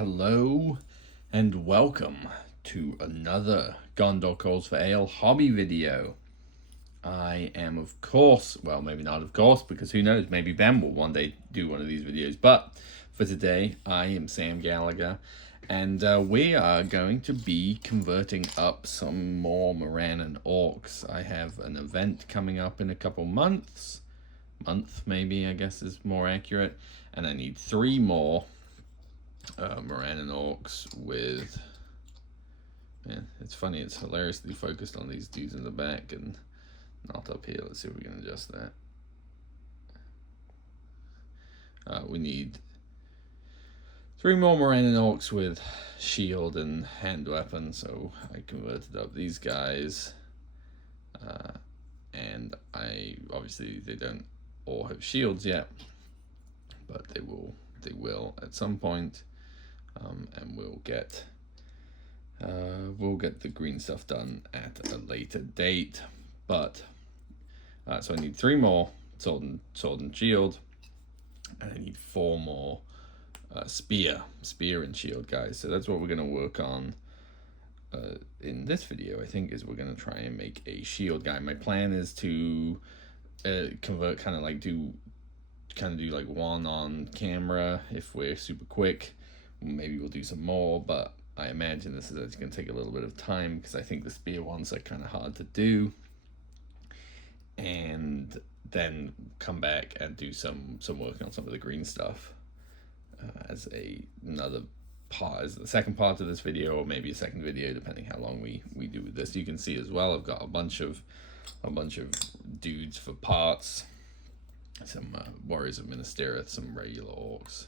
Hello and welcome to another Gondor Calls for Ale hobby video. I am, of course, well, maybe not of course, because who knows, maybe Ben will one day do one of these videos. But for today, I am Sam Gallagher, and we are going to be converting up some more Morannon Orcs. I have an event coming up in a couple months. Month, maybe, I guess is more accurate. And I need 3 more Morannon Orcs with... Man, it's funny, it's hilariously focused on these dudes in the back and not up here. Let's see if we can adjust that. We need 3 more Morannon Orcs with shield and hand weapon, so I converted up these guys. And obviously they don't all have shields yet, but they will at some point. And we'll get the green stuff done at a later date. But so I need 3 more sword and shield, and I need 4 more spear and shield guys. So that's what we're going to work on in this video. I think is we're going to try and make a shield guy. My plan is to convert, kind of do like 1 on camera if we're super quick. Maybe we'll do some more, but I imagine this is going to take a little bit of time because I think the spear ones are kind of hard to do. And then come back and do some work on some of the green stuff as another part, as the second part of this video, or maybe a second video depending how long we do with this. You can see as well I've got a bunch of dudes for parts, some warriors of Minas Tirith, some regular orcs.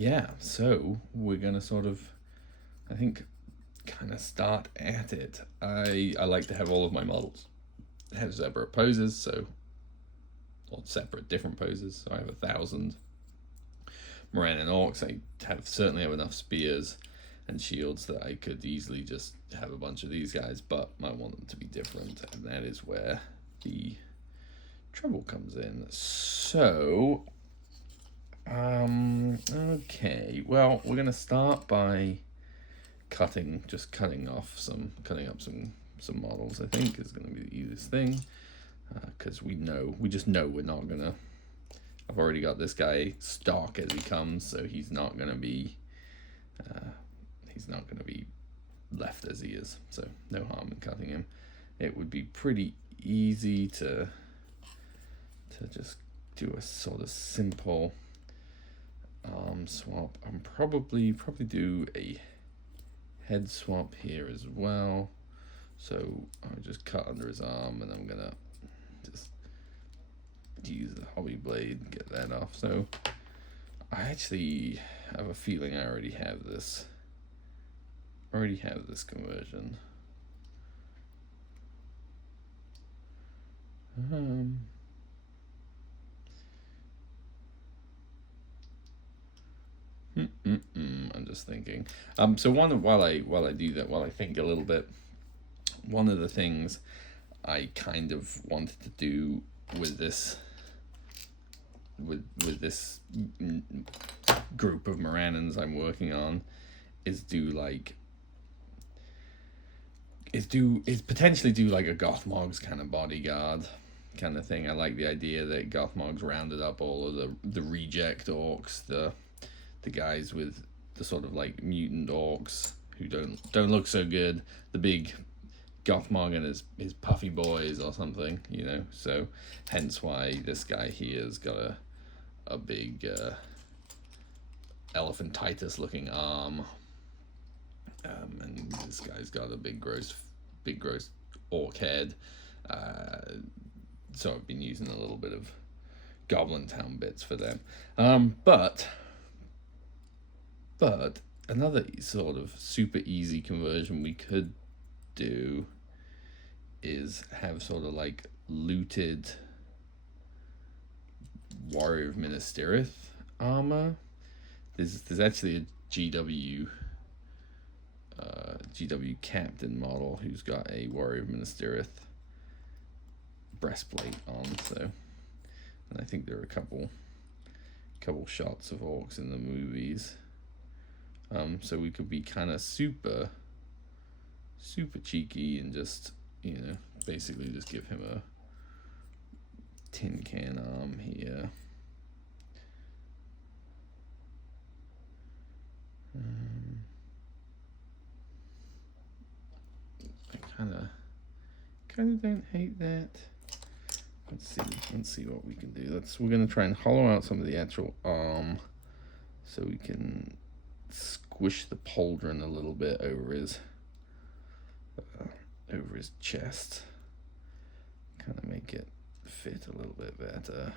Yeah, so we're gonna sort of, I think, kind of start at it. I like to have all of my models have separate poses, or separate different poses. So I have 1,000 Morannon Orcs. I certainly have enough spears and shields that I could easily just have a bunch of these guys, but I want them to be different, and that is where the trouble comes in. So okay, well, we're gonna start by cutting up some models. I think is gonna be the easiest thing, because we just know we're not gonna. I've already got this guy stock as he comes, so he's not gonna be left as he is. So no harm in cutting him. It would be pretty easy to just do a sort of simple arm swap. I'm probably do a head swap here as well. So I'll just cut under his arm, and I'm gonna just use the hobby blade and get that off. So I actually have a feeling I already have this conversion. I'm just thinking. So while I do that, while I think a little bit, one of the things I kind of wanted to do with this group of Morannons I'm working on is potentially do like a Gothmog's kind of bodyguard kind of thing. I like the idea that Gothmog's rounded up all of the reject orcs, the guys with the sort of like mutant orcs who don't look so good, the big Gothmog and his puffy boys or something, you know. So hence why this guy here's got a big elephantitis looking arm, and this guy's got a big gross orc head. So I've been using a little bit of Goblin Town bits for them, but another sort of super easy conversion we could do is have sort of like looted Warrior of Minas Tirith armor. There's actually a GW captain model who's got a Warrior of Minas Tirith breastplate on. So, and I think there are a couple shots of orcs in the movies. So we could be kind of super cheeky and just, you know, basically just give him a tin can arm here. I kind of don't hate that. Let's see what we can do. We're gonna try and hollow out some of the actual arm, so we can squish the pauldron a little bit over his chest. Kind of make it fit a little bit better.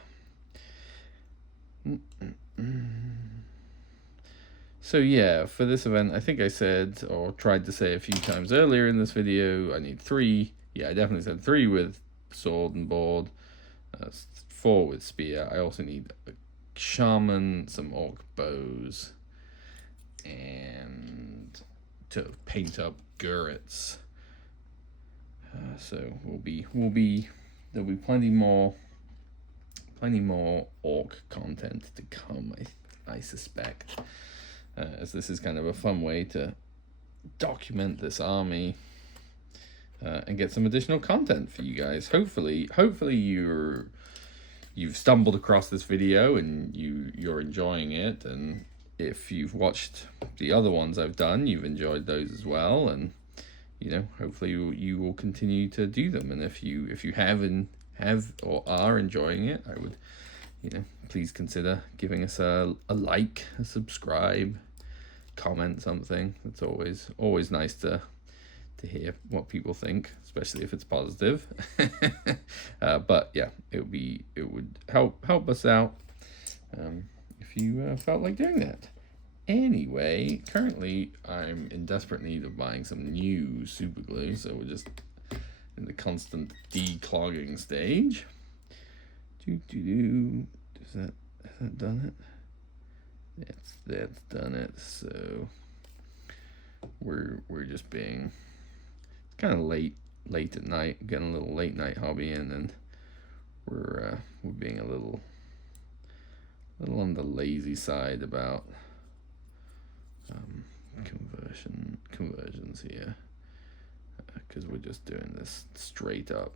So yeah, for this event, I think I said, or tried to say a few times earlier in this video, I need 3. Yeah, I definitely said 3 with sword and board, 4 with spear. I also need a shaman, some orc bows, and to paint up gurrets. So there'll be plenty more orc content to come, I suspect, as this is kind of a fun way to document this army and get some additional content for you guys. Hopefully you've stumbled across this video and you're enjoying it, and if you've watched the other ones I've done, you've enjoyed those as well, and you know, hopefully you will continue to do them. And if you have or are enjoying it, I would, you know, please consider giving us a like, a subscribe, comment something. It's always nice to hear what people think, especially if it's positive. But yeah, it would help us out if you felt like doing that. Anyway, currently I'm in desperate need of buying some new super glue, so we're just in the constant declogging stage. Has that done it? That's done it. So we're just being kind of late at night, getting a little late night hobby in, and we're being a little on the lazy side about conversions here, because we're just doing this straight up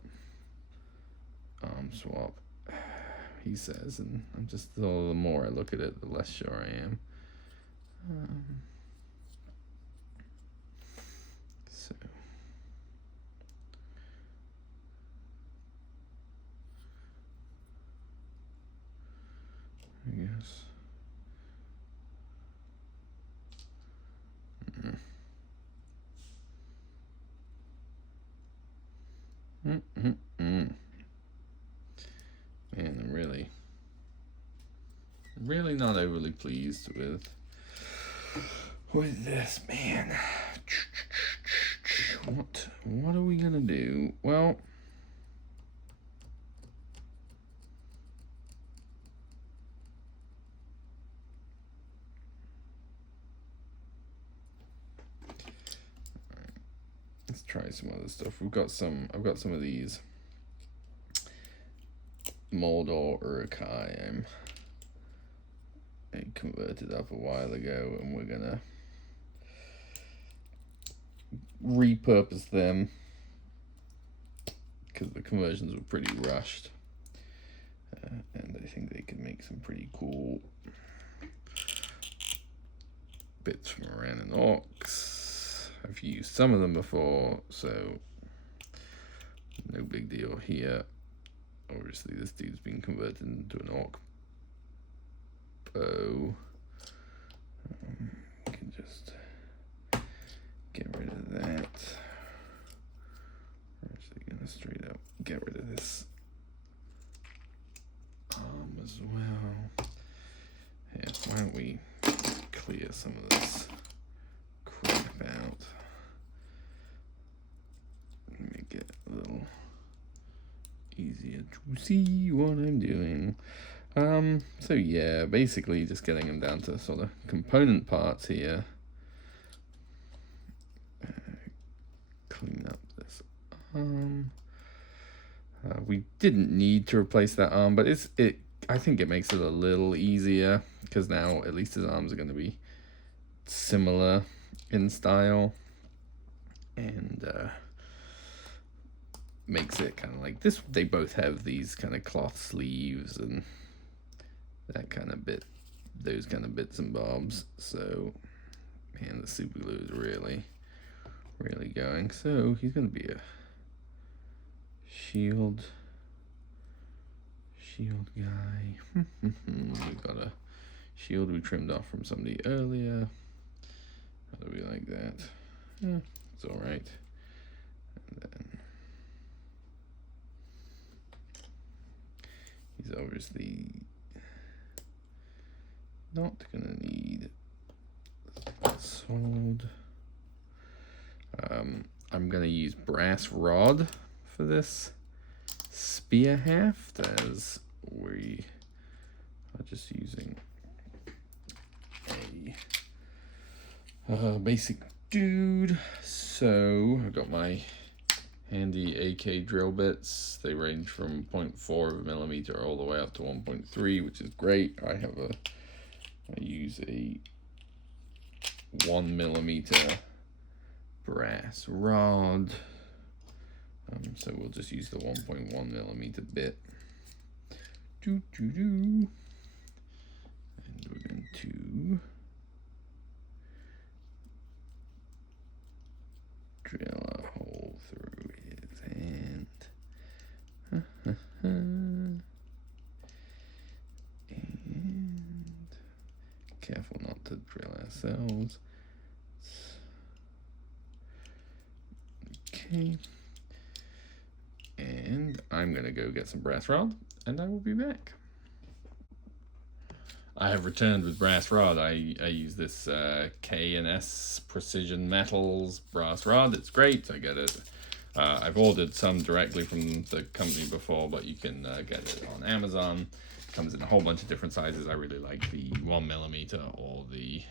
arm swap, he says, and I'm just, the more I look at it, the less sure I am. So I guess Man, I'm really not overly pleased with this, man. What are we gonna do? Well, let's try some other stuff. I've got some of these Morannon Orcs I converted up a while ago, and we're gonna repurpose them because the conversions were pretty rushed, and I think they can make some pretty cool bits from Morannon Orcs. I've used some of them before, so no big deal here. Obviously this dude's been converted into an orc bow. We can just get rid of that. We're actually gonna straight up get rid of this arm as well. Yeah, why don't we clear some of this crap out? Make it a little easier to see what I'm doing. So yeah, basically just getting them down to sort of component parts here. Clean up this arm. We didn't need to replace that arm, but I think it makes it a little easier, because now at least his arms are going to be similar in style, and makes it kind of like this. They both have these kind of cloth sleeves and that kind of bit, those kind of bits and bobs. So, man, the super glue is really going. So he's gonna be a shield guy. We've got a shield we trimmed off from somebody earlier. How do we like that? Yeah, it's all right. And then he's obviously not gonna need sword. I'm gonna use brass rod for this spear haft, as we are just using a basic dude. So I've got my handy AK drill bits. They range from 0.4 millimeter all the way up to 1.3, which is great. I use a 1 millimeter brass rod. So we'll just use the 1.1 millimeter bit. And we're going to drill a hole through his hand. And careful not to drill ourselves. Okay. And I'm gonna go get some brass rod, and I will be back. I have returned with brass rod. I use this K&S Precision Metals brass rod. It's great. I get it. I've ordered some directly from the company before, but you can get it on Amazon. It comes in a whole bunch of different sizes. I really like the 1 millimeter or the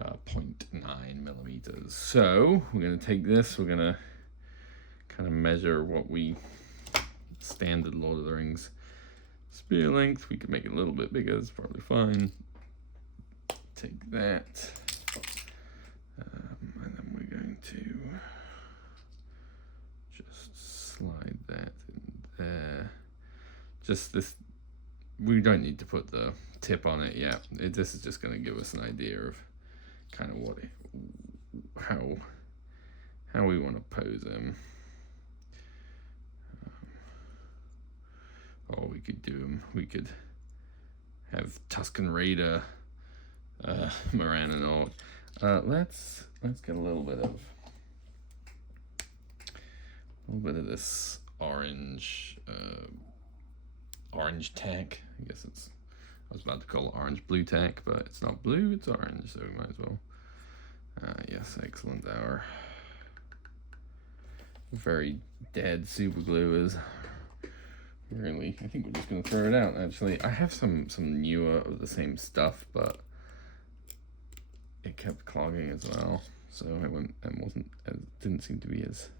0.9 millimeters. So we're gonna take this. We're gonna kind of measure what we standard Lord of the Rings spear length. We can make it a little bit bigger, it's probably fine. Take that, and then we're going to just slide that in there. Just this, we don't need to put the tip on it yet. This is just going to give us an idea of kind of what how we want to pose him. Or we could do him. We could have Tusken Raider, Morannon Orc. Let's get a little bit of this orange tack. I guess I was about to call it orange blue tack, but it's not blue, it's orange, so we might as well. Yes, excellent. Our very dead super glue is really, I think we're just gonna throw it out. Actually, I have some newer of the same stuff, but it kept clogging as well. So I went and it didn't seem to be as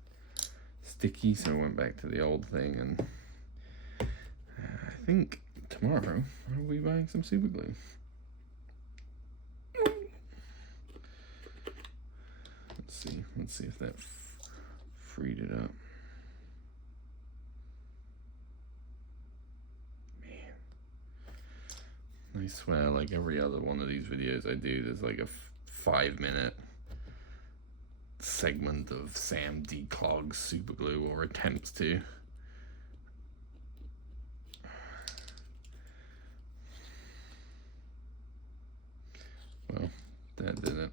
sticky, so I went back to the old thing, and I think tomorrow I'll be buying some super glue. Let's see if that freed it up. I swear, like every other one of these videos I do, there's like a 5-minute segment of Sam declogs super glue, or attempts to. Well, that did it.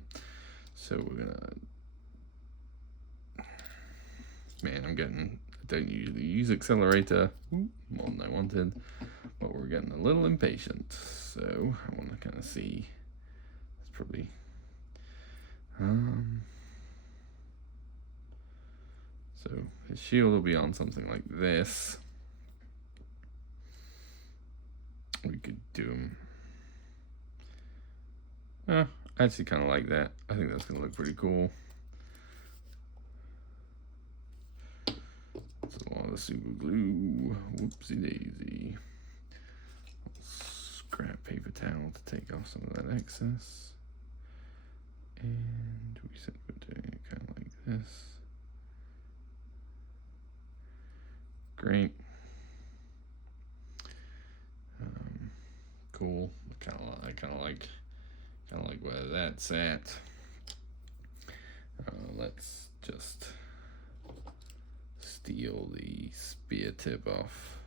So we're gonna, man, I don't usually use accelerator more than I wanted, but we're getting a little impatient. So I want to kind of see. It's probably so his shield will be on something like this. We could do him. I actually kind of like that. I think that's gonna look pretty cool. That's a lot of super glue. Whoopsie daisy. Scrap paper towel to take off some of that excess. And we said we're doing it kind of like this. Great. Cool. I kind of like where that's at. Let's just steal the spear tip off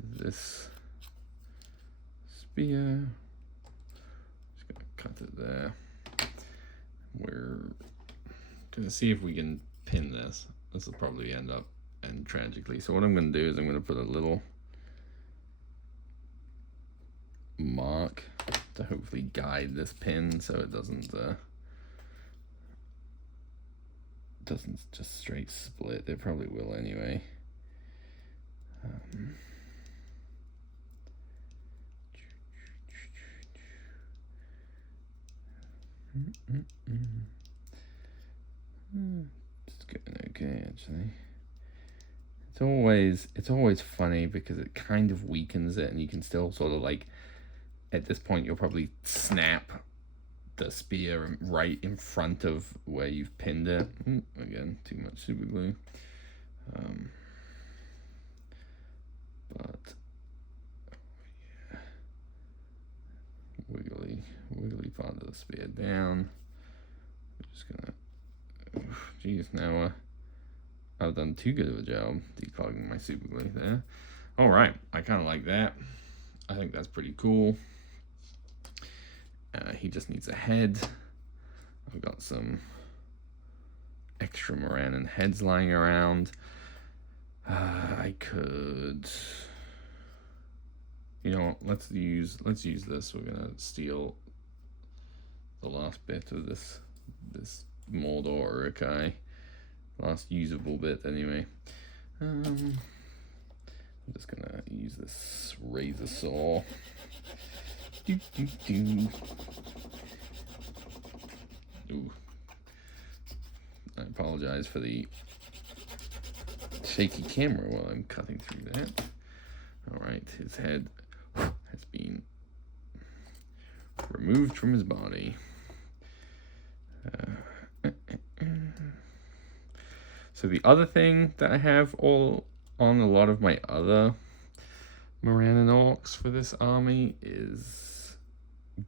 this spear. Just gonna cut it there. We're gonna see if we can pin this. This will probably end tragically. So what I'm gonna do is I'm gonna put a little mark to hopefully guide this pin so it doesn't just straight split. It probably will anyway. It's going okay actually. It's always funny because it kind of weakens it, and you can still sort of like, at this point you'll probably snap the spear right in front of where you've pinned it. Again, too much super glue. But yeah, wiggly part of the spear down. We're just gonna, geez, now I've done too good of a job declogging my super glue there. All right, I kind of like that. I think that's pretty cool. He just needs a head. I've got some extra Morannon heads lying around. I could, you know, let's use this. We're gonna steal the last bit of this Mordor Orc eye. Last usable bit anyway. I'm just gonna use this razor saw. Ooh. I apologize for the shaky camera while I'm cutting through that. Alright, his head has been removed from his body. So the other thing that I have all on a lot of my other Morannon Orcs for this army is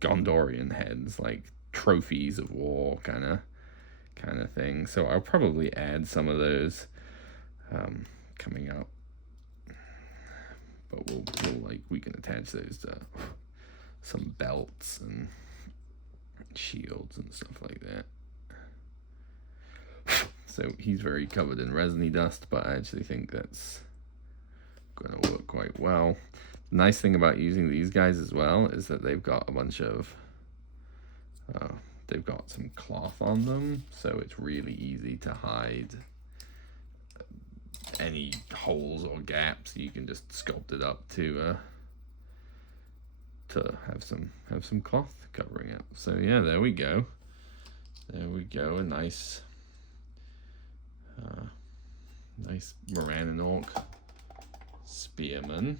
Gondorian heads, like trophies of war kind of thing. So I'll probably add some of those coming up, but we can attach those to some belts and shields and stuff like that. So he's very covered in resiny dust, but I actually think that's going to work quite well. The nice thing about using these guys as well is that they've got a bunch of they've got some cloth on them, so it's really easy to hide any holes or gaps. You can just sculpt it up to have some cloth covering it. So yeah, there we go, a nice Morannon Orc spearman.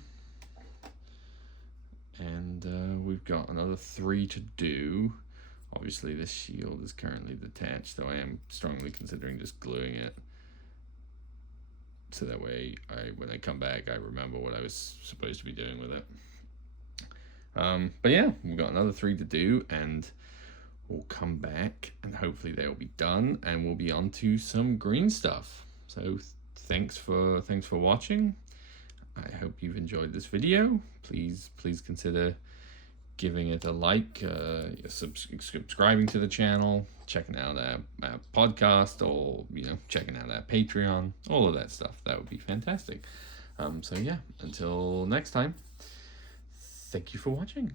And we've got another 3 to do. Obviously this shield is currently detached, though I am strongly considering just gluing it, so that way when I come back I remember what I was supposed to be doing with it. But yeah, we've got another 3 to do, and we'll come back and hopefully they'll be done and we'll be on to some green stuff. So thanks for watching. I hope you've enjoyed this video. Please consider giving it a like, subscribing to the channel, checking out our podcast, or checking out our Patreon, all of that stuff. That would be fantastic. So yeah, until next time, thank you for watching.